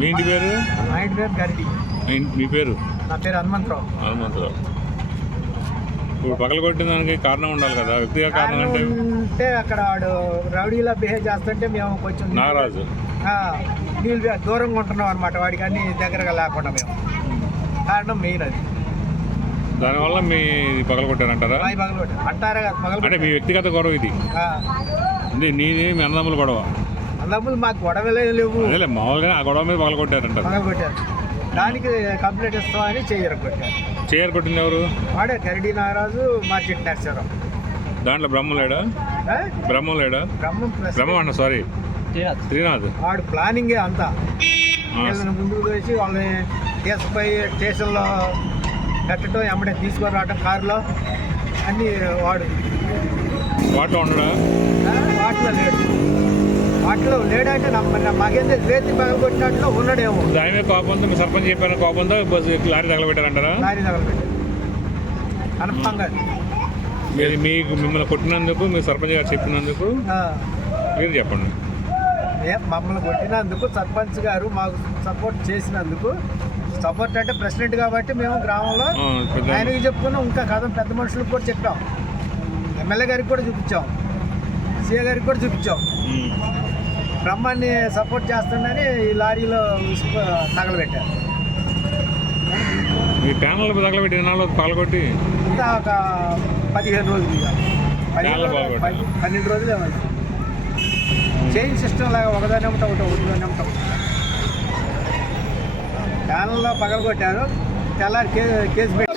మీ ఇంటి పేరు? మా ఇంటి పేరు గరిటి. మీ పేరు? నా పేరు హనుమంతరావు. ఇప్పుడు పగలు కొట్టిన దానికి కారణం ఉండాలి కదా, వ్యక్తిగత కారణం అంటే అక్కడ వాడు రౌడీలా బిహేవ్ చేస్తుంటే మేము కొంచెం నాగరాజు నీళ్ళు దూరంగా ఉంటున్నాం అనమాట, వాడికి అన్ని దగ్గరగా లేకుండా మేము కారణం మెయిన్ అది. దానివల్ల మీ పగలు కొట్టారంటారా? అంటారా అంటే మీ వ్యక్తిగత గొడవ ఇది? నీది మీ అన్నదమ్ములు గొడవ? అన్నదమ్ములు మాకు గొడవలే లేవు, అదే మామూలుగా ఆ గొడవ మీద పగలు కొట్టారంటారు. దానికి కంప్లైంట్ ఇస్తామని చేయరు కొట్టింది ఎవరు? వాడే గరిడి నాగరాజు, మార్కెట్ నర్సరావు. దాంట్లో బ్రహ్మం లేడా? బ్రహ్మం అన్న సారీ శ్రీనాథ్. వాడు ప్లానింగే అంతా. ముందుకు వేసి వాళ్ళని కేసుపై స్టేషన్లో పెట్టడం, ఎమ్మడే తీసుకొని రావటం కారులో అన్నీ. వాటిలో ఉండడా? వాటిలో లేడంటే మాకేంటే రేతి పగలు కొట్టినట్లు ఉన్నాడేమో. దాని కోపంతో మీ సర్పంచ్ చెప్పిన కోపంతో లారీ తగలబెట్టారంటారా? లారీ తగలబెట్టారు కన్ఫామ్గా. మీకు మిమ్మల్ని కొట్టినందుకు మీ సర్పంచ్ గారు చెప్పినందుకు మీరు చెప్పండి. మమ్మల్ని కొట్టినందుకు సర్పంచ్ గారు మాకు సపోర్ట్ చేసినందుకు, సపోర్ట్ అంటే ప్రెసిడెంట్ కాబట్టి మేము గ్రామంలో ఆయనకి చెప్పుకున్నాం. ఇంకా కథ పెద్ద మనుషులకు కూడా చెప్పాం, ఎమ్మెల్యే గారికి కూడా చూపించాం, సీఏ గారికి కూడా చూపించాం. బ్రహ్మాన్ని సపోర్ట్ చేస్తుందని ఈ లారీలో తగలబెట్టారు. మీ ప్యానల్ తగలబెట్టి ఎన్నాళ్ళు పాల్గొట్టి? ఇంకా ఒక 15 రోజులు, 12 రోజులు ఏమైంది. చైన్ సిస్టమ్ లాగా ఒకదాని ఉంటాం, ఒకదాని ఉంటాం. ప్యానల్లో పగలగొట్టారు, తెల్లారి కేసు పెట్టి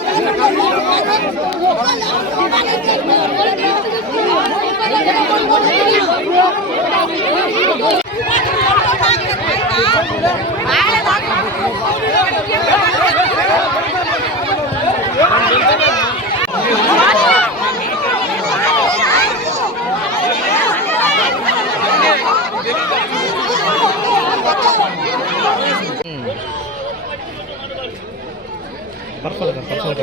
పర్సనల్ సార్